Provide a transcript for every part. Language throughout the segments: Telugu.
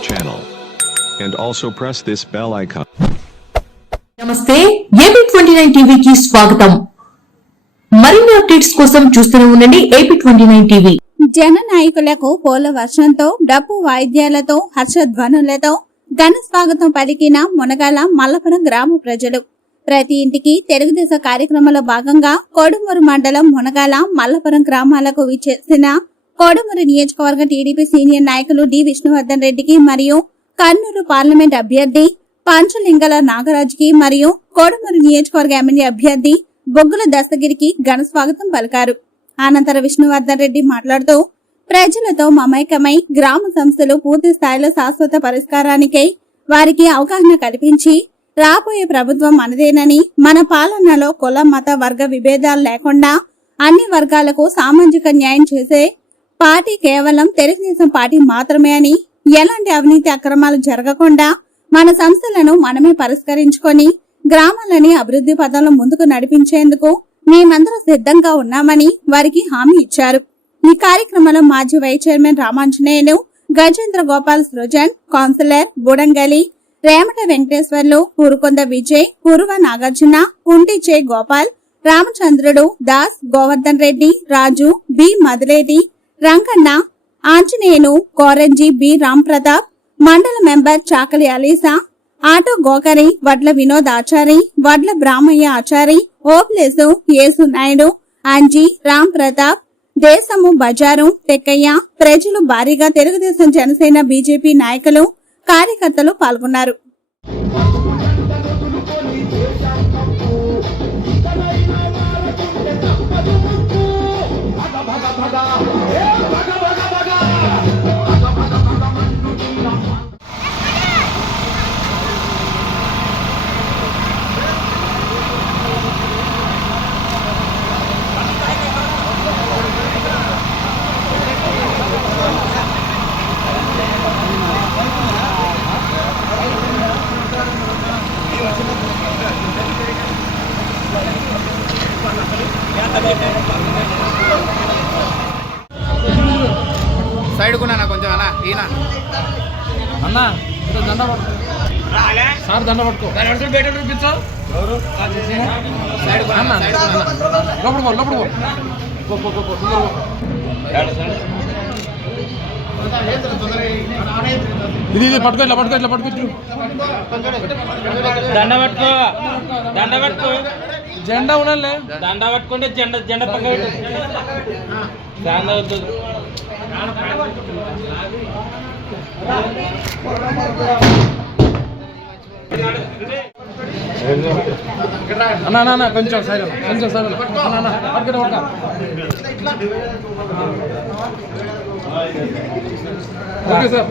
channel. And also press this bell icon. నమస్తే AP29 టీవీకి స్వాగతం. మరిన్ని అప్డేట్స్ కోసం చూస్తూనే ఉండండి AP29 టీవీ. జన నాయకులకు పూల వర్షంతో డప్పు వాయిద్యాలతో హర్షధ్వనులతో ఘన స్వాగతం పలికిన మునగాల మల్లపురం గ్రామ ప్రజలు. ప్రతి ఇంటికి తెలుగుదేశం కార్యక్రమంలో భాగంగా కోడుమూరు మండలం మునగాల మల్లపురం గ్రామాలకు విచ్చేసిన కోడుమూరు నియోజకవర్గ టీడీపీ సీనియర్ నాయకులు డి విష్ణువర్ధన్ రెడ్డికి మరియు కర్నూలు పార్లమెంట్ అభ్యర్థి పంచలింగల నాగరాజుకి మరియు కోడుమూరు నియోజకవర్గ ఎమ్మెల్యే అభ్యర్థి బొగ్గుల దస్తగిరికి ఘన స్వాగతం పలికారు. అనంతరం విష్ణువర్ధన్ రెడ్డి మాట్లాడుతూ ప్రజలతో మమైకమై గ్రామ సంస్థలు పూర్తి స్థాయిలో శాశ్వత పరిష్కారానికై వారికి అవగాహన కల్పించి రాబోయే ప్రభుత్వం మనదేనని, మన పాలనలో కుల మత వర్గ విభేదాలు లేకుండా అన్ని వర్గాలకు సామాజిక న్యాయం చేసే పార్టీ కేవలం తెలుగుదేశం పార్టీ మాత్రమే అని, ఎలాంటి అవినీతి అక్రమాలు జరగకుండా మన సంస్థలను మనమే పరిష్కరించుకొని గ్రామాలని అభివృద్ధి పథంలో ముందుకు నడిపించేందుకు మేమందరం సిద్ధంగా ఉన్నామని వారికి హామీ ఇచ్చారు. ఈ కార్యక్రమంలో మాజీ vice chairman Ramanjaneyulu, Gajendra Gopal Srujan, councillor Budangali, Remata Venkateswarlu, Purukonda Vijay, Purva Nagarjuna, Kuntiche Gopal, Ramachandrudu, Das, Govardhan Reddy, Raju, B Madileti, Ranganna, Anjaneyulu, Koranji, B Ram Pratap, mandal member Chakali Alisa, auto Gokari, Vadla Vinod Achari, వడ్ల బ్రాహ్మయ్య ఆచారి, ఓప్లేసు, యేసు నాయుడు, అంజీ, రామ్ ప్రతాప్, దేశము బజారు, తెక్కయ్య, ప్రజలు భారీగా తెలుగుదేశం జనసేన బీజేపీ నాయకులు కార్యకర్తలు పాల్గొన్నారు. సైడ్ కొన్నా కొంచెం అన్నా ఈయన అన్నా దండ పట్టుకో సార్, దండ పట్టుకో సైడ్ లోపల లోపల ఇది పట్టుకో, ఇట్లా పట్టుకో, ఇట్లా పట్టుకోవచ్చు. దండ పట్టుకో, దండ పట్టుకో, జెండా ఉండాలి. దండ పట్టుకుంటే జెండా జెండా పక్క అన్నా కొంచెం సైడ్, కొంచెం సైడ్ ఓకే సార్.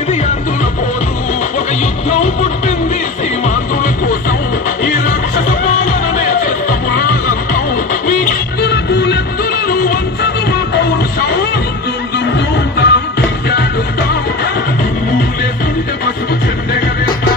ఇది అందుల పోదు ఒక యుద్ధం పుట్టింది సీమాంతుల కోసం. ఈ రాక్షస పాలననే చేస్తాము రాగంతం. మీ ఎత్తులను వంచదు మా పౌరుషం. లేకుంటే పసుపు చెందగలేస్తాం.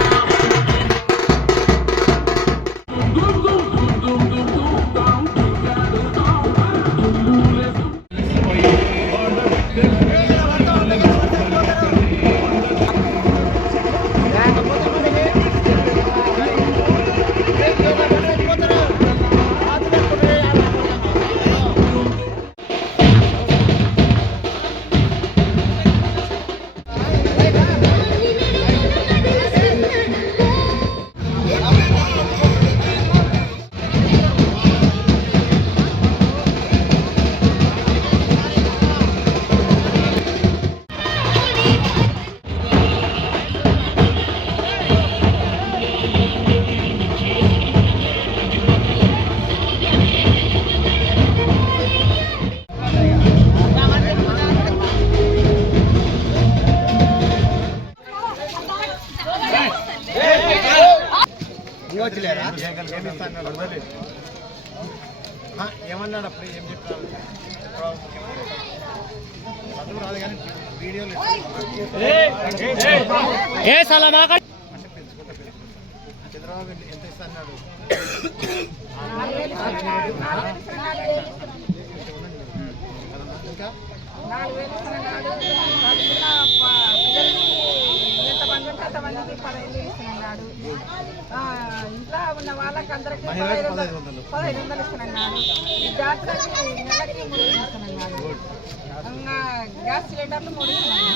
ఏమన్నాడు అప్పుడు ఏం చెప్తారు చదువు రాదు కానీ వీడియోలు చంద్రబాబు ఎంత ఇస్తా అన్నాడు ఇంకా 4,000 ఇస్తున్నాడు. ఎంతమంది ఉంటే అంతమందికి 15,000 ఇస్తున్నాడు. ఇంట్లో ఉన్న వాళ్ళకి అందరికీ 1,500 ఇస్తున్నాడు. విద్యార్థులకి నెలకి 3,000 ఇస్తున్నాడు. ఇంకా గ్యాస్ సిలిండర్లు 3 ఇస్తున్నాడు.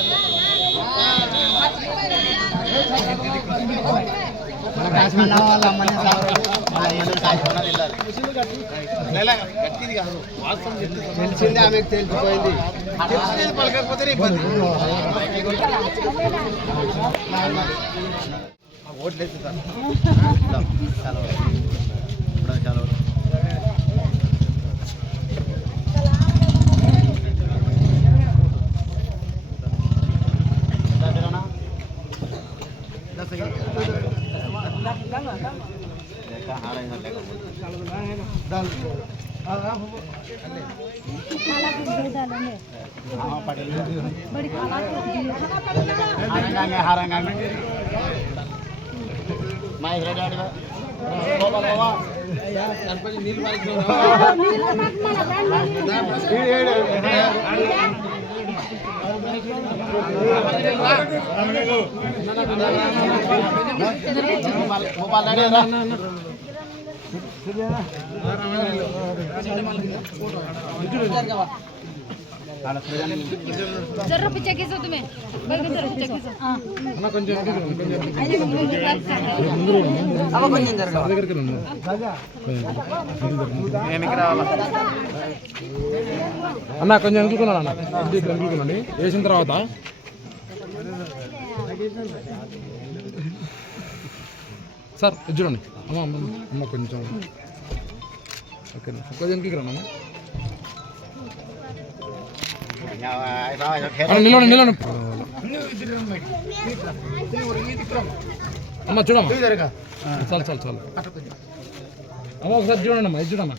గట్టిది కాదు వాస్తవం తెలిసిందే ఆమెకు తెలిసిపోయింది తెలిసింది పలకపోతే ఇబ్బంది ఓట్లు వేస్తుంటాను చాలా చాలా जरा पीछे खींचो तुम्हें जरा पीछे खींचो అన్న కొంచెం అన్న కొంచెం ఎదుర్కొన్నాను అన్న ఎదుర్కొనండి వేసిన తర్వాత సార్ చూడండి అమ్మ అమ్మ కొంచెం ఓకే కొంచెం కిరాను నిలవండి అమ్మ చూడమ్మా చాలు అమ్మ ఒకసారి చూడండి అమ్మా ఇది చూడమ్మా